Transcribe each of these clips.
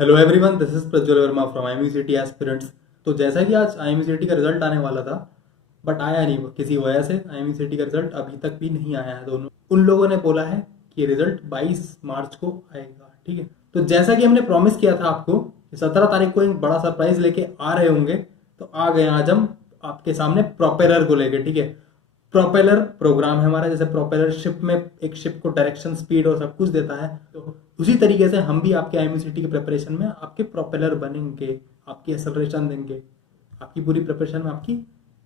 Hello everyone, this is Prajwal Verma from IMUCT aspirants. तो जैसा कि आज IMUCT का रिजल्ट आने वाला था, बट आया नहीं। किसी वजह से IMUCT का रिजल्ट अभी तक भी नहीं आया है। दोनों उन लोगों ने बोला है कि रिजल्ट 22 मार्च को आएगा। ठीक है, तो जैसा कि हमने प्रॉमिस किया था आपको कि 17 तारीख को एक बड़ा सरप्राइज लेके आ रहे होंगे, तो आ गए आज हम आपके सामने प्रोपेलर को लेके। ठीक है, प्रोपेलर प्रोग्राम है हमारा। जैसे प्रोपेलर शिप में एक शिप को डायरेक्शन, स्पीड और सब कुछ देता है, तो उसी तरीके से हम भी आपके IMUCT की प्रिपरेशन में आपके प्रोपेलर बनेंगे, आपकी एक्सेलरेशन देंगे, आपकी पूरी प्रिपरेशन में आपकी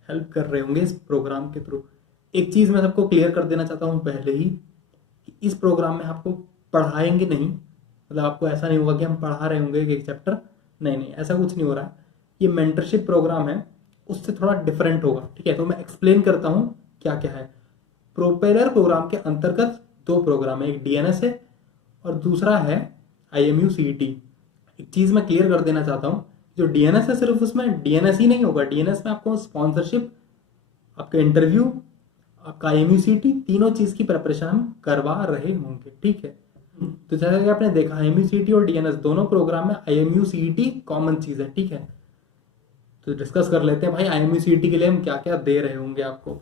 हेल्प कर रहे होंगे इस प्रोग्राम के थ्रू। एक चीज मैं सबको क्लियर कर देना चाहता हूँ पहले ही, कि इस प्रोग्राम में आपको पढ़ाएंगे नहीं। मतलब आपको ऐसा नहीं होगा कि हम पढ़ा रहे होंगे एक चैप्टर, नहीं नहीं, ऐसा कुछ नहीं हो रहा है। ये मेंटरशिप प्रोग्राम है, उससे थोड़ा डिफरेंट होगा। ठीक है, तो मैं एक्सप्लेन करता हूँ क्या क्या है। प्रोपेलर प्रोग्राम के अंतर्गत दो प्रोग्राम है, एक DNS है और दूसरा है IMUCT। एक चीज मैं क्लियर कर देना चाहता हूँ, जो DNS है सिर्फ उसमें DNS ही नहीं होगा। DNS में आपको स्पॉन्सरशिप, आपका इंटरव्यू, आपका IMUCT, तीनों चीज की प्रिपरेशन हम करवा रहे होंगे। ठीक है, तो जैसा कि आपने देखा IMUCT और DNS दोनों प्रोग्राम में IMUCT कॉमन चीज है। ठीक है, तो डिस्कस कर लेते हैं भाई IMUCT के लिए हम क्या क्या दे रहे होंगे आपको।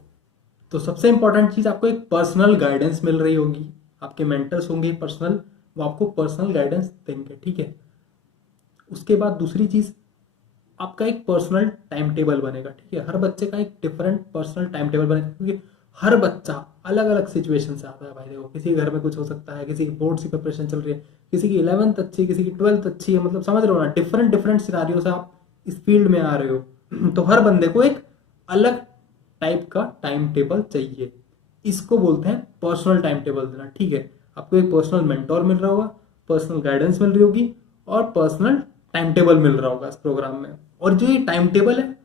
तो सबसे इंपॉर्टेंट चीज, आपको एक पर्सनल गाइडेंस मिल रही होगी। आपके मेंटर्स होंगे पर्सनल, वो आपको पर्सनल गाइडेंस देंगे। ठीक है, उसके बाद दूसरी चीज, आपका एक पर्सनल टाइम टेबल बनेगा। ठीक है, हर बच्चे का एक डिफरेंट पर्सनल टाइम टेबल बनेगा, क्योंकि हर बच्चा अलग अलग सिचुएशन से आता है। भाई देखो, किसी के घर में कुछ हो सकता है, किसी की बोर्ड की प्रिपरेशन चल रही है, किसी की 11th अच्छी, किसी की 12th अच्छी है। मतलब समझ रहे हो ना, डिफरेंट डिफरेंट सिनारियो से आप इस फील्ड में आ रहे हो। तो हर बंदे को एक अलग टाइप का टाइम टेबल चाहिए। इसको बोलते हैं पर्सनल टाइम टेबल देना। ठीक है, आपको एक पर्सनल मेंटोर मिल रहा होगा, पर्सनल गाइडेंस मिल रही होगी और पर्सनल टाइम टेबल मिल रहा होगा इस प्रोग्राम में। और जो ये टाइम टेबल है,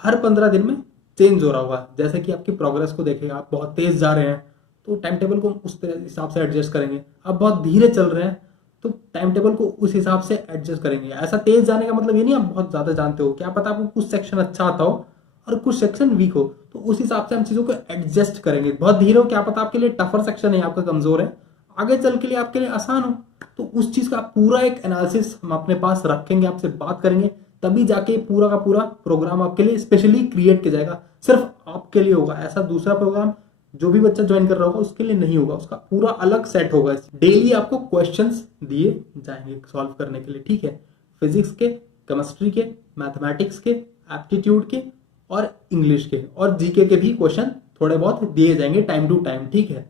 हर 15 दिन में चेंज हो रहा होगा। जैसे कि आपकी प्रोग्रेस को देखेगा, आप बहुत तेज जा रहे हैं तो टाइम टेबल को उस हिसाब से एडजस्ट करेंगे। आप बहुत धीरे चल रहे हैं तो टाइम टेबल को उस हिसाब से एडजस्ट करेंगे। ऐसा तेज जाने का मतलब ये नहीं आप बहुत ज्यादा जानते हो, क्या पता आपको कुछ सेक्शन अच्छा आता हो और कुछ सेक्शन वीक हो, तो उस हिसाब से हम चीजों को एडजस्ट करेंगे। बहुत धीरे हो, क्या पता आपके लिए टफर सेक्शन है, आपका कमजोर है, आगे चल के लिए आपके लिए आसान हो, तो उस चीज का पूरा एक एनालिसिस हम अपने पास रखेंगे, आपसे बात करेंगे, तभी जाके पूरा का पूरा प्रोग्राम आपके लिए स्पेशली क्रिएट किया जाएगा। सिर्फ आपके लिए होगा, ऐसा दूसरा प्रोग्राम जो भी बच्चा ज्वाइन कर रहा होगा उसके लिए नहीं होगा, उसका पूरा अलग सेट होगा। डेली आपको क्वेश्चंस दिए जाएंगे सॉल्व करने के लिए। ठीक है, फिजिक्स के, केमिस्ट्री के, मैथमेटिक्स के, एप्टीट्यूड के और इंग्लिश के और जीके के भी क्वेश्चन थोड़े बहुत दिए जाएंगे टाइम टू टाइम। ठीक है,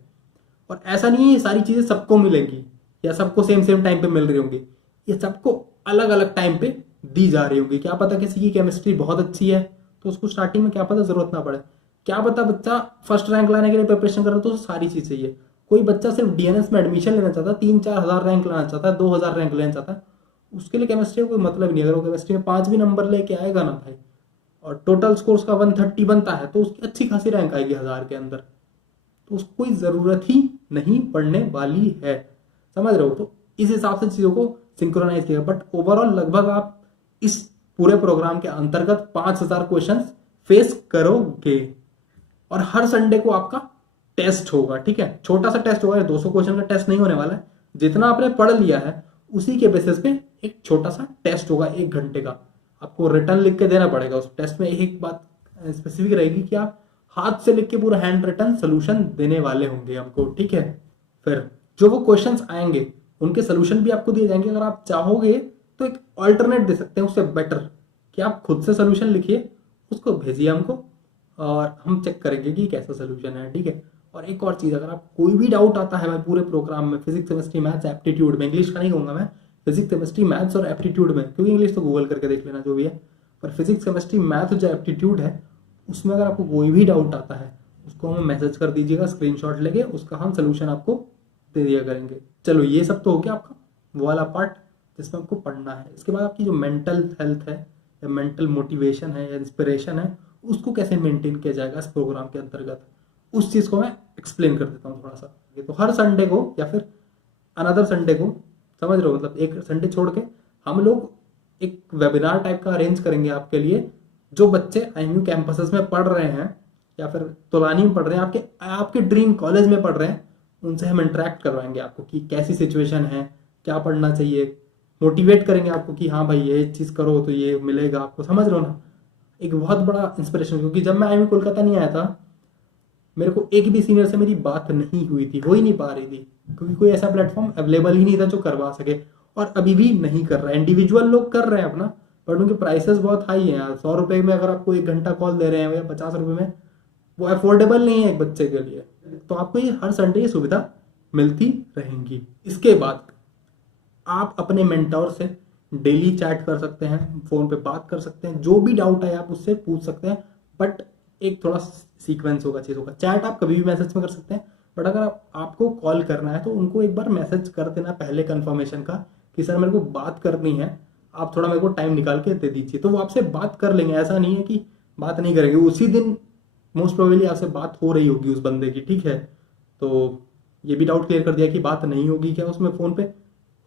और ऐसा नहीं है ये सारी चीजें सबको मिलेंगी या सबको सेम सेम टाइम पे मिल रही होंगी, ये सबको अलग अलग टाइम पे दी जा रही होगी। क्या पता किसी की केमिस्ट्री बहुत अच्छी है तो उसको स्टार्टिंग में क्या पता जरूरत ना पड़े, क्या पता बच्चा फर्स्ट रैंक लाने के लिए प्रिपरेशन कर रहा है तो सारी चीज चाहिए। कोई बच्चा सिर्फ DNS में एडमिशन लेना चाहता है, 3-4 हजार रैंक लाना चाहता है, 2000 रैंक लेना चाहता है, उसके लिए केमिस्ट्री का कोई मतलब नहीं। अगर वो केमिस्ट्री में 5 भी नंबर लेके आएगा ना भाई, और टोटल स्कोर उसका 130 बनता है, तो उसकी अच्छी खासी रैंक आएगी 1000 के अंदर, तो उसको कोई जरूरत ही नहीं पड़ने वाली है। समझ रहे हो, तो इस हिसाब से चीजों को सिंक्रोनाइज किया। बट ओवरऑल लगभग आप इस पूरे प्रोग्राम के अंतर्गत 5000 क्वेश्चन फेस करोगे और हर संडे को आपका टेस्ट होगा। ठीक है, छोटा सा टेस्ट होगा, 200 क्वेश्चन का टेस्ट नहीं होने वाला है। जितना आपने पढ़ लिया है उसी के बेसिस पे एक छोटा सा टेस्ट होगा 1 घंटे का। आपको रिटर्न लिख के देना पड़ेगा। उस टेस्ट में एक बात स्पेसिफिक रहेगी कि आप हाथ से लिख के पूरा हैंड रिटन सोल्यूशन देने वाले होंगे हमको। ठीक है, फिर जो वो क्वेश्चंस आएंगे उनके सोल्यूशन भी आपको दिए जाएंगे। अगर आप चाहोगे तो एक ऑल्टरनेट दे सकते हैं उससे बेटर, कि आप खुद से सोल्यूशन लिखिए, उसको भेजिए हमको और हम चेक करेंगे कि कैसा सोल्यूशन है। ठीक है, और एक और चीज, अगर आप कोई भी डाउट आता है भाई पूरे प्रोग्राम में, फिजिक्स केमिस्ट्री मैथ्स एप्टीट्यूड में, इंग्लिश का नहीं कहूंगा मैं, फिजिक्स केमिस्ट्री मैथ्स और एप्टीट्यूड में, क्योंकि इंग्लिश तो गूगल करके देख लेना जो भी है, पर फिजिक्स केमिस्ट्री मैथ जो एप्टीट्यूड है उसमें अगर आपको कोई भी डाउट आता है उसको हमें मैसेज कर दीजिएगा, स्क्रीनशॉट लेके उसका हम सोल्यूशन आपको दे दिया करेंगे। चलो ये सब तो हो गया आपका वो वाला पार्ट जिसमें आपको पढ़ना है। इसके बाद आपकी जो मेंटल हेल्थ है या मेंटल मोटिवेशन है या इंस्पिरेशन है, उसको कैसे मेंटेन किया जाएगा इस प्रोग्राम के अंतर्गत, उस चीज को मैं एक्सप्लेन कर देता हूँ थोड़ा सा। तो हर संडे को या फिर अनदर संडे को, समझ रहे हो, मतलब एक संडे छोड़ के हम लोग एक वेबिनार टाइप का अरेंज करेंगे आपके लिए। जो बच्चे IMU कैंपसेस में पढ़ रहे हैं या फिर तोलानी में पढ़ रहे हैं, आपके आपके ड्रीम कॉलेज में पढ़ रहे हैं, उनसे हम इंटरेक्ट करवाएंगे आपको कि कैसी सिचुएशन है, क्या पढ़ना चाहिए, मोटिवेट करेंगे आपको कि हाँ भाई ये चीज़ करो तो ये मिलेगा आपको, समझ रहे हो ना। एक बहुत बड़ा इंस्पिरेशन, क्योंकि जब मैं IIM कोलकाता नहीं आया था, मेरे को एक भी सीनियर से मेरी बात नहीं हुई थी, हो ही नहीं पा रही थी, क्योंकि कोई ऐसा प्लेटफॉर्म अवेलेबल ही नहीं था जो करवा सके। और अभी भी नहीं कर रहा है, इंडिविजुअल लोग कर रहे हैं अपना, बट उनके प्राइसेस बहुत हाई हैं यार। 100 रुपये में अगर आपको 1 घंटा कॉल दे रहे हैं, या 50 रुपये में, वो अफोर्डेबल नहीं है एक बच्चे के लिए। तो आपको ये हर संडे ये सुविधा मिलती रहेंगी। इसके बाद आप अपने मेंटोर से डेली चैट कर सकते हैं, फोन पे बात कर सकते हैं, जो भी डाउट है आप उससे पूछ सकते हैं, बट एक थोड़ा सीक्वेंस होगा चीज़ों का। चैट आप कभी भी मैसेज में कर सकते हैं, बट अगर आपको कॉल करना है तो उनको एक बार मैसेज कर देना पहले कंफर्मेशन का कि सर मेरे को बात करनी है, आप थोड़ा मेरे को टाइम निकाल के दे दीजिए, तो वो आपसे बात कर लेंगे। ऐसा नहीं है कि बात नहीं करेंगे, उसी दिन मोस्ट प्रोबेबली आपसे बात हो रही होगी उस बंदे की, ठीक है। तो ये भी डाउट क्लियर कर दिया कि बात नहीं होगी क्या उसमें, फ़ोन पे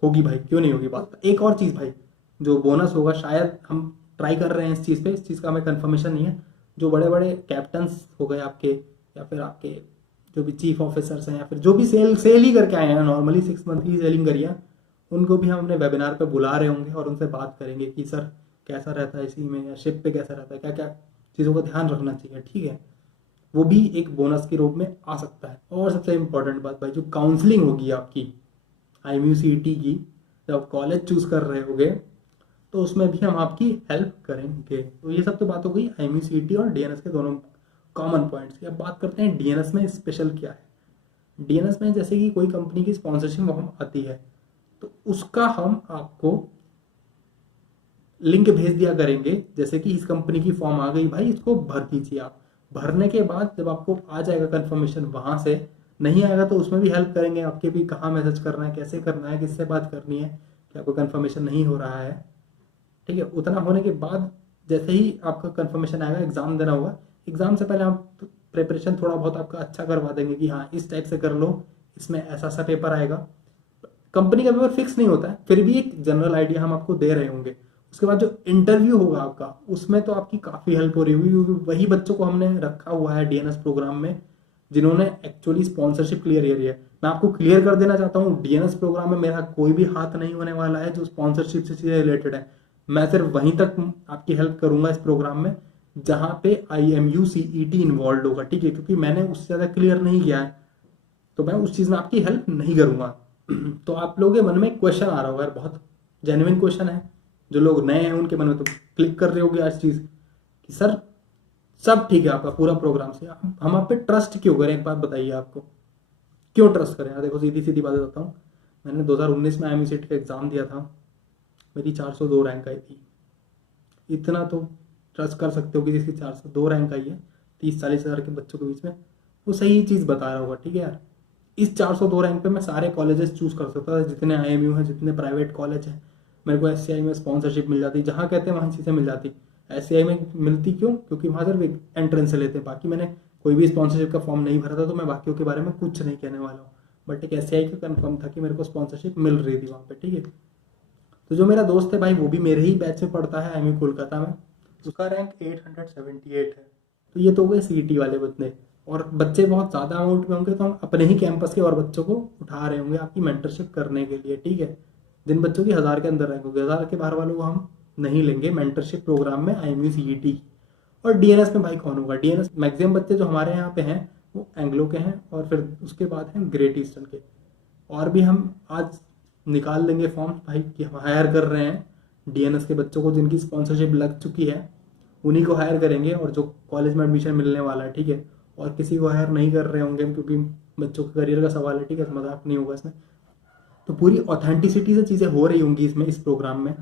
होगी भाई, क्यों नहीं होगी बात। एक और चीज़ भाई, जो बोनस होगा, शायद हम ट्राई कर रहे हैं इस चीज़ पे, इस चीज़ का हमें कंफर्मेशन नहीं है। जो बड़े बड़े कैप्टन्स हो गए आपके, या फिर आपके जो भी चीफ ऑफिसर्स हैं, या फिर जो भी सेल ही करके आए हैं, नॉर्मली 6 मंथ की सेलिंग करी है, उनको भी हम अपने वेबिनार पे बुला रहे होंगे और उनसे बात करेंगे कि सर कैसा रहता है इसी में, या शिप पे कैसा रहता है, क्या क्या चीज़ों का ध्यान रखना चाहिए, ठीक है। वो भी एक बोनस के रूप में आ सकता है। और सबसे इम्पोर्टेंट बात भाई, जो काउंसलिंग होगी आपकी IMUCET की, जब कॉलेज चूज कर रहे होगे, तो उसमें भी हम आपकी हेल्प करेंगे। तो ये सब तो बात हो गई IMUCET और DNS के दोनों कॉमन पॉइंट्स की। अब बात करते हैं DNS में स्पेशल क्या है। DNS में जैसे कि कोई कंपनी की स्पॉन्सरशिप हम आती है, तो उसका हम आपको लिंक भेज दिया करेंगे, जैसे कि इस कंपनी की फॉर्म आ गई भाई, इसको भर दीजिए आप। भरने के बाद जब आपको आ जाएगा कंफर्मेशन वहां से, नहीं आएगा तो उसमें भी हेल्प करेंगे आपके भी, कहाँ मैसेज करना है, कैसे करना है, किससे बात करनी है, कि आपको कंफर्मेशन नहीं हो रहा है, ठीक है। उतना होने के बाद जैसे ही आपका कंफर्मेशन आएगा, एग्जाम देना होगा, एग्जाम से पहले आप प्रिपरेशन थोड़ा बहुत आपका अच्छा करवा देंगे कि हाँ इस टाइप से कर लो, इसमें ऐसा सा पेपर आएगा। कंपनी का पेपर फिक्स नहीं होता है, फिर भी एक जनरल आइडिया हम आपको दे रहे होंगे। उसके बाद जो इंटरव्यू होगा आपका, उसमें तो आपकी काफ़ी हेल्प हो रही होगी, क्योंकि वही बच्चों को हमने रखा हुआ है DNS प्रोग्राम में जिन्होंने एक्चुअली स्पॉन्सरशिप क्लियर करी है। मैं आपको क्लियर कर देना चाहता हूँ, DNS प्रोग्राम में मेरा कोई भी हाथ नहीं होने वाला है जो स्पॉन्सरशिप से सीधे रिलेटेड है। मैं सिर्फ वहीं तक आपकी हेल्प करूंगा इस प्रोग्राम में जहाँ पे IMUCET इन्वॉल्व होगा, ठीक है, क्योंकि मैंने उससे ज़्यादा क्लियर नहीं किया है, तो मैं उस चीज़ में आपकी हेल्प नहीं करूंगा। तो आप लोगों के मन में क्वेश्चन आ रहा होगा यार, बहुत जेन्युइन क्वेश्चन है, जो लोग नए हैं उनके मन में तो क्लिक कर रहे होगे आज चीज़ कि सर सब ठीक है आपका पूरा प्रोग्राम से, हम आप पे ट्रस्ट क्यों करें, एक बात बताइए, आपको क्यों ट्रस्ट करें यार। देखो सीधी सीधी बात बताता हूँ, मैंने 2019 में IMUCET का एग्ज़ाम दिया था, मेरी 402 रैंक आई थी। इतना तो ट्रस्ट कर सकते हो कि जिसकी 402 रैंक आई है 30-40 हज़ार के बच्चों के बीच में, वो सही चीज़ बता रहा होगा, ठीक है यार। इस 402 रैंक पे मैं सारे कॉलेजेस चूज कर सकता था, जितने IMU हैं, जितने प्राइवेट कॉलेज हैं। मेरे को SCI में स्पॉन्सरशिप मिल जाती, जहाँ कहते हैं वहाँ चीज़ें मिल जाती। SCI में मिलती क्यों, क्योंकि वहाँ सिर्फ एक एंट्रेंस से लेते हैं, बाकी मैंने कोई भी स्पॉन्सरशिप का फॉर्म नहीं भरा था, तो मैं बाकियों के बारे में कुछ नहीं कहने वाला हूँ। बट एक SCI का कन्फर्म था कि मेरे को स्पॉन्सरशिप मिल रही थी वहाँ पे, ठीक है। तो जो मेरा दोस्त है भाई, वो भी मेरे ही बैच में पढ़ता है IMU कोलकाता में, उसका रैंक 878 है। तो ये तो हो गए CET वाले बंदे, और बच्चे बहुत ज़्यादा अमाउंट में होंगे, तो हम अपने ही कैंपस के और बच्चों को उठा रहे होंगे आपकी मेंटरशिप करने के लिए, ठीक है। जिन बच्चों की 1000 के अंदर रैंक होगी, 1000 के बाहर वालों को हम नहीं लेंगे मेंटरशिप प्रोग्राम में IMUCET। और DNS में भाई कौन होगा, DNS मैक्सिमम बच्चे जो हमारे यहाँ पे हैं वो एंग्लो के हैं, और फिर उसके बाद हैं ग्रेट ईस्टर्न के। और भी हम आज निकाल देंगे फॉर्म भाई कि हम हायर कर रहे हैं DNS के बच्चों को, जिनकी स्पॉन्सरशिप लग चुकी है उन्हीं को हायर करेंगे, और जो कॉलेज में एडमिशन मिलने वाला है, ठीक है। और किसी को हायर नहीं कर रहे होंगे हम, क्योंकि बच्चों के करियर का सवाल है, ठीक है, मजाक नहीं होगा इसमें। तो पूरी ऑथेंटिसिटी से चीज़ें हो रही होंगी इसमें, इस प्रोग्राम में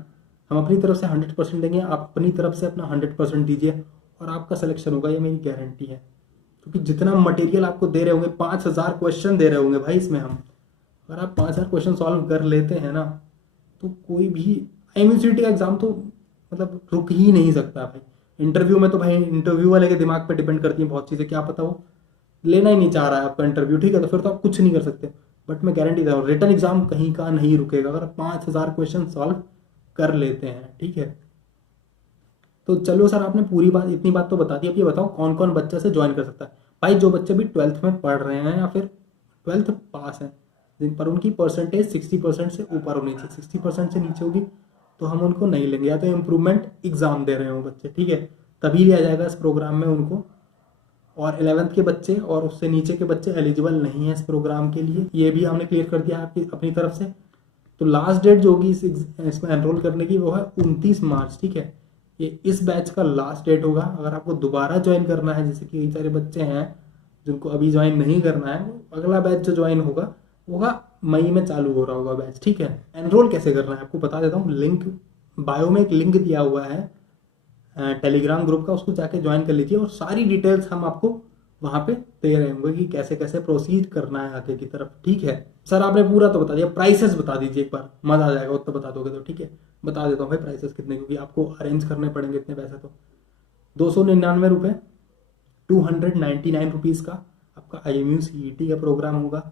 हम अपनी तरफ से 100% देंगे, आप अपनी तरफ से अपना 100% दीजिए, और आपका सिलेक्शन होगा, ये मेरी गारंटी है। क्योंकि जितना मटेरियल आपको दे रहे होंगे, 5000 क्वेश्चन दे रहे होंगे भाई इसमें हम, अगर आप 5000 क्वेश्चन सॉल्व कर लेते हैं ना, तो कोई भी IMUCET का एग्जाम तो मतलब रुक ही नहीं सकता भाई। इंटरव्यू में तो भाई इंटरव्यू वाले के दिमाग पे डिपेंड करती है बहुत चीज़ें, क्या पता वो लेना ही नहीं चाह रहा है आपका इंटरव्यू, ठीक है, तो फिर तो आप कुछ नहीं कर सकते। बट मैं गारंटी दे रहा हूँ, रिटन एग्जाम कहीं का नहीं रुकेगा अगर 5000 क्वेश्चन सॉल्व कर लेते हैं, ठीक है। तो चलो सर, आपने पूरी बात, इतनी बात तो बता दी, अब ये बताओ कौन कौन बच्चा से ज्वाइन कर सकता है। भाई जो बच्चे भी 12th में पढ़ रहे हैं या फिर 12th पास हैं, जिन पर उनकी परसेंटेज 60% से ऊपर होनी चाहिए। 60% से नीचे होगी तो हम उनको नहीं लेंगे, या तो इम्प्रूवमेंट एग्जाम दे रहे हो बच्चे, ठीक है, तभी लिया जाएगा इस प्रोग्राम में उनको। और 11th के बच्चे और उससे नीचे के बच्चे एलिजिबल नहीं है इस प्रोग्राम के लिए, ये भी हमने क्लियर कर दिया आपकी अपनी तरफ से। तो लास्ट डेट जो होगी इसमें एनरोल करने की वो है 29 मार्च, ठीक है। ये इस बैच का लास्ट डेट होगा। अगर आपको दोबारा ज्वाइन करना है, जैसे कि कई सारे बच्चे हैं जिनको अभी ज्वाइन नहीं करना है, अगला बैच जो ज्वाइन होगा मई में चालू हो रहा होगा बैच, ठीक है। एनरोल कैसे करना है आपको बता देता हूँ। लिंक बायो में एक लिंक दिया हुआ है टेलीग्राम ग्रुप का, उसको जाके ज्वाइन कर लीजिए और सारी डिटेल्स हम आपको वहां पे दे रहे होंगे कि कैसे कैसे प्रोसीड करना है आगे की तरफ, ठीक है। सर आपने पूरा तो बता दिया, प्राइसेस बता दीजिए एक बार, मजा आ जाएगा उतना बता दोगे तो, ठीक है। बता देता हूँ भाई प्राइसेस कितने, क्योंकि आपको अरेंज करने पड़ेंगे इतने पैसे। तो 299 रुपये, 299 रुपीज़ का आपका IMU CET का प्रोग्राम होगा,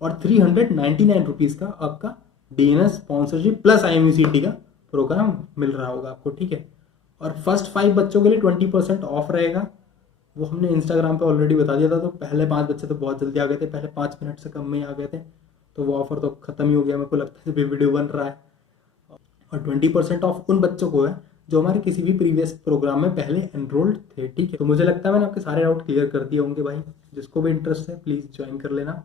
और 399 रुपीज़ का आपका DNS sponsorship plus IMU CET का प्रोग्राम मिल रहा होगा आपको, ठीक है। और फर्स्ट 5 बच्चों के लिए 20% ऑफ रहेगा। वो हमने इंस्टाग्राम पे ऑलरेडी बता दिया था। तो पहले 5 बच्चे तो बहुत जल्दी आ गए थे, पहले 5 मिनट से कम में ही आ गए थे, तो वो ऑफर तो खत्म ही हो गया, मेरे को लगता है अभी वीडियो बन रहा है। और 20% ऑफ उन बच्चों को है जो हमारे किसी भी प्रीवियस प्रोग्राम में पहले एनरोल्ड थे, ठीक है। तो मुझे लगता है मैंने आपके सारे डाउट क्लियर कर दिए होंगे भाई। जिसको भी इंटरेस्ट है प्लीज़ ज्वाइन कर लेना,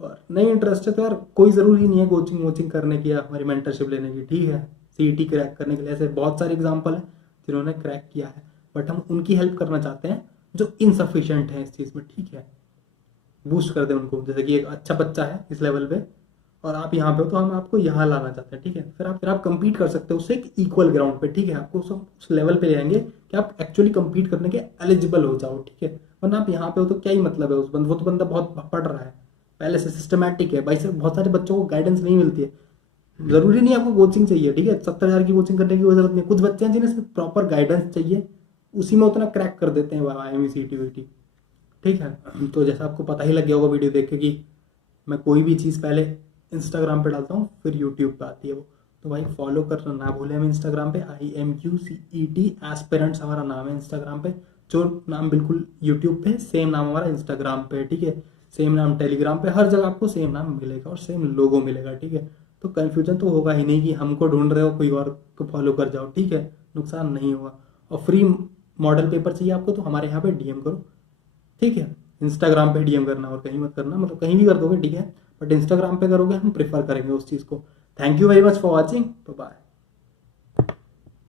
और नहीं इंटरेस्ट है तो यार कोई ज़रूरी नहीं है कोचिंग करने की या हमारी मेंटरशिप लेने की, ठीक है। CET क्रैक करने के लिए ऐसे बहुत सारे एग्जाम्पल हैं जिन्होंने क्रैक किया है, बट हम उनकी हेल्प करना चाहते हैं जो इनसफिशिएंट है इस चीज़ में, ठीक है। बूस्ट कर दे उनको, जैसे कि एक अच्छा बच्चा है इस लेवल पे और आप यहाँ पे हो, तो हम आपको यहाँ लाना चाहते हैं, ठीक है। फिर आप compete कर सकते हो उससे एक इक्वल ग्राउंड पे, ठीक है। आपको उस लेवल पे ले जाएंगे कि आप एक्चुअली compete करने के एलिजिबल हो जाओ, ठीक है। वरना आप यहाँ पे हो तो क्या ही मतलब है उस वो तो बंदा बहुत पढ़ रहा है पहले से, सिस्टमैटिक है भाई। से बहुत सारे बच्चों को गाइडेंस नहीं मिलती है, जरूरी नहीं आपको कोचिंग चाहिए, ठीक है। 70,000 की कोचिंग करने की कोई जरूरत नहीं। कुछ बच्चे हैं जिन्हें सिर्फ प्रॉपर गाइडेंस चाहिए, उसी में उतना क्रैक कर देते हैं IMU CET, ठीक है। तो जैसा आपको पता ही लग गया होगा वीडियो देख के कि मैं कोई भी चीज़ पहले इंस्टाग्राम पे डालता हूँ फिर यूट्यूब पे आती है वो, तो भाई फॉलो करना ना भूलें हम इंस्टाग्राम पे। IMU CET एस्पिरेंट्स हमारा नाम है इंस्टाग्राम पे, जो नाम बिल्कुल यूट्यूब पे सेम नाम हमारा इंस्टाग्राम पे, ठीक है। सेम नाम टेलीग्राम पे, हर जगह आपको सेम नाम मिलेगा और सेम लोगो मिलेगा, ठीक है। तो कन्फ्यूजन तो होगा ही नहीं कि हमको ढूंढ रहे हो, कोई और को फॉलो कर जाओ, ठीक है। नुकसान नहीं होगा। और फ्री मॉडल पेपर चाहिए आपको तो हमारे यहाँ पे DM करो, ठीक है। इंस्टाग्राम पे DM करना और कहीं मत करना, मतलब कहीं भी कर दोगे ठीक है, बट इंस्टाग्राम पे करोगे हम प्रेफर करेंगे उस चीज़ को। Thank you very much for watching, bye.